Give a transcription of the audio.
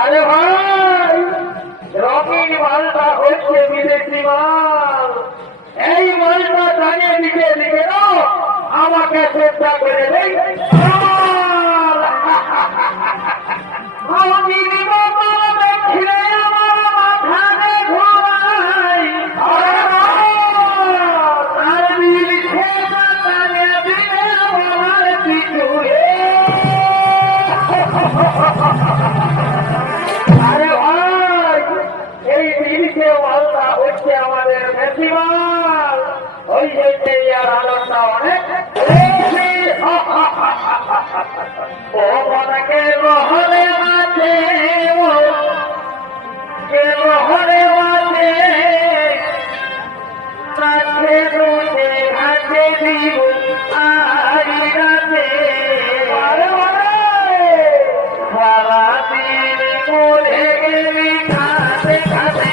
আরে ভাই, রঙিন মালটা হচ্ছে বিদেশি মাল। এই মালটা জানিয়ে দিকে দিকে আমাকে চেষ্টা করে দেই। আমি দিব দেখিলে আমার মাথাতে ঘোরাই। আর দিচ্ছে জানিয়ে দিলে আমার পিছু। আরে ভাই, এই দিনকে মালটা হচ্ছে আমাদের বেশি মাল। ওই জন্যে আর আনন্দটা অনেক বেশি। ও মনকে মহলে আছে, কে মহলে আছে, নাচে দুধে ঘাটে দিব আরি রাতে। সারাদিন মরে গেলি খাতে খাতে।